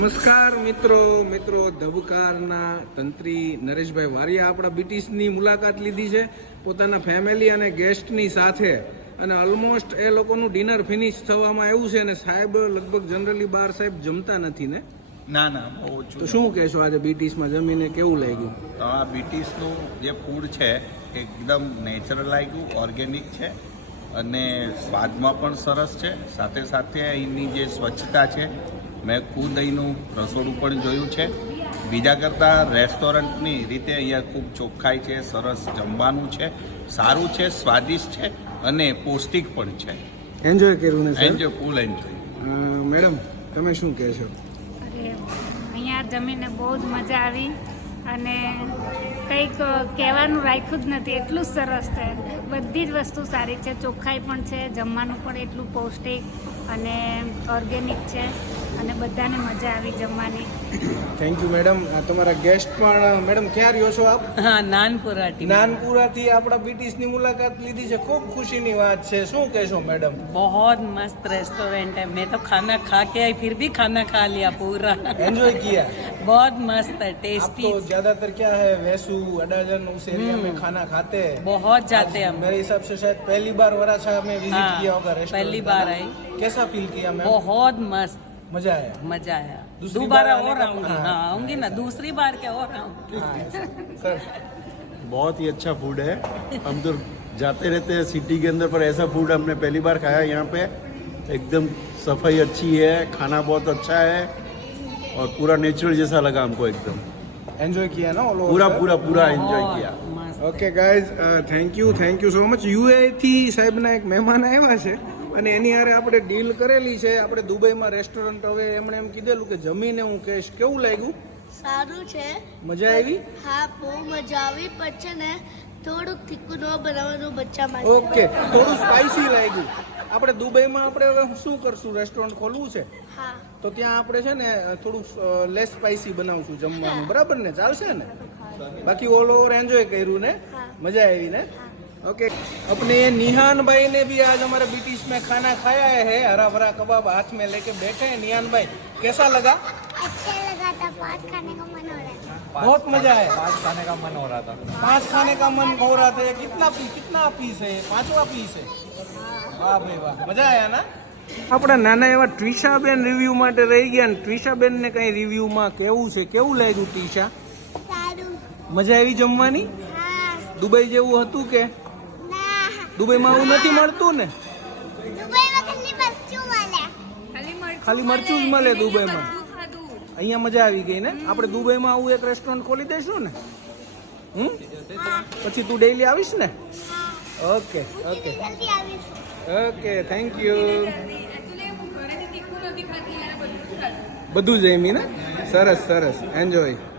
નમસ્કાર મિત્રો ધબકારના તંત્રી નરેશભાઈ વારિયા આપણા બીટીસની મુલાકાત લીધી છે પોતાના ફેમિલી અને ગેસ્ટની સાથે અને ઓલમોસ્ટ એ લોકોનું ડિનર ફિનિશ થવામાં આવ્યું છે અને સાહેબ લગભગ જનરલી બહાર સાહેબ જમતા નથી ને? ના બહુ તો શું કહેશો આજે બીટીસમાં જમીને કેવું લાગ્યું? આ બીટીસનું જે ફૂડ છે એકદમ નેચરલ લાગ્યું, ઓર્ગેનિક છે અને સ્વાદમાં પણ સરસ છે. સાથે સાથે અહીંની જે સ્વચ્છતા છે, મેં ખુદ અહીંનું રસોડું પણ જોયું છે. બીજા કરતાં રેસ્ટોરન્ટની રીતે અહીંયા ખૂબ ચોખ્ખાઈ છે, સરસ જમવાનું છે, સારું છે, સ્વાદિષ્ટ છે અને પૌષ્ટિક પણ છે. એન્જોય કર્યું ને? Enjoy, full enjoy. મેડમ તમે શું કહેશો? અહીંયા જમીને બહુ જ મજા આવી અને કંઈક કહેવાનું રાખ્યું જ નથી, એટલું જ સરસ છે. બધી જ વસ્તુ સારી છે, ચોખ્ખાઈ પણ છે, જમવાનું પણ એટલું પૌષ્ટિક અને ઓર્ગેનિક છે અને બધાને મજા આવી જમવાની. Thank you madam. તમારા ગેસ્ટ પણ મેડમ ક્યાં રહ્યો છો આપ? हाँ नानपुरा નાનપુરાથી આપણા બીટીસની મુલાકાત લીધી છે, ખૂબ ખુશીની વાત છે. શું કહેશો મેડમ? बहुत मस्त रेस्टोरेंट है. मैं तो खाना खा के आई फिर भी खाना खा लिया पूरा. एंजॉय किया? बहुत मस्त है, आप टेस्टी. तो ज्यादातर क्या है वैसू अडाजन उस एरिया में खाना खाते हैं? बहुत जाते हैं हम. मेरे हिसाब से शायद पहली बार वराछा में विजिट हाँ, किया होगा रेस्टोरेंट. पहली बार आई. कैसा फील किया मैम? बहुत मस्त, मजा आया? मजा आया. दूसरी दोबारा बार और आने का- आऊंगी. हाँ, हाँ आऊंगी ना, दूसरी बार क्या और आऊंगी. सर बहुत ही अच्छा फूड है. हम तो जाते रहते हैं सिटी के अंदर, पर ऐसा फूड हमने पहली बार खाया यहाँ पे. एकदम सफाई अच्छी है, खाना बहुत अच्छा है और पूरा नेचुरल जैसा लगा हमको. एकदम एंजॉय किया ना? पूरा एंजॉय किया. मस्त. Okay guys, thank you so much. યુએથી સાહેબના એક મહેમાન આવ્યા છે અને એની હારે આપણે ડીલ કરેલી છે. આપણે દુબઈમાં રેસ્ટોરન્ટ, હવે એમણે એમ કીધેલું કે જમીને હું કહીશ. કેવું લાગ્યું? સારું છે. મજા આવી? હા, બહુ મજા આવી. પણ છે ને થોડુંક તીખું ન બનાવવાનું બચ્ચા માટે. ઓકે, થોડું સ્પાઇસી લાગ્યું. આપણે દુબઈમાં આપણે હવે શું કરશું, રેસ્ટોરન્ટ ખોલવું છે હા, તો ત્યાં આપણે છે ને થોડું લેસ સ્પાઇસી બનાવશું જમવાનું, બરાબર ને? ચાલશે ને? બાકી ઓલ ઓવર એન્જોય કર્યું ને? हाँ। मजा आई ना? ओके. अपने निहान भाई ने भी आज हमारे बीटीस में खाना खाया है. हरा भरा कबाब हाथ में लेके बैठे हैं. निहान भाई, कैसा लगा? अच्छा लगा था. पाँच खाने का मन हो रहा था. बहुत मजा आया. 5 खाने का मन हो रहा था. 5 खाने का मन हो रहा था. कितना पीस है? 5वां पीस है. वाह भाई वाह, મજા આયા ના? આપણા નાના એવા ટ્વિશાબેન રિવ્યુ માટે રહી ગયા ને ટ્વિશાબેન ને કઈ રિવ્યુમાં કેવું છે? કેવું લાગ્યું ટ્વિશા? સારું. મજા આવી જમવાની? હા. દુબઈ જેવું હતું કે? ના, દુબઈમાં આવું નથી મળતું ને? દુબઈમાં ખાલી મરચું મળે. ખાલી મરચું જ મળે દુબઈમાં. અહીંયા મજા આવી ગઈ ને? આપણે દુબઈમાં આવું એક રેસ્ટોરન્ટ ખોલી દઈશું ને? પછી તું ડેઈલી આવીશ ને? ઓકે ઓકે જલ્દી આવીશ. Okay, thank you. બધું જ એમી ને? સરસ એન્જોય.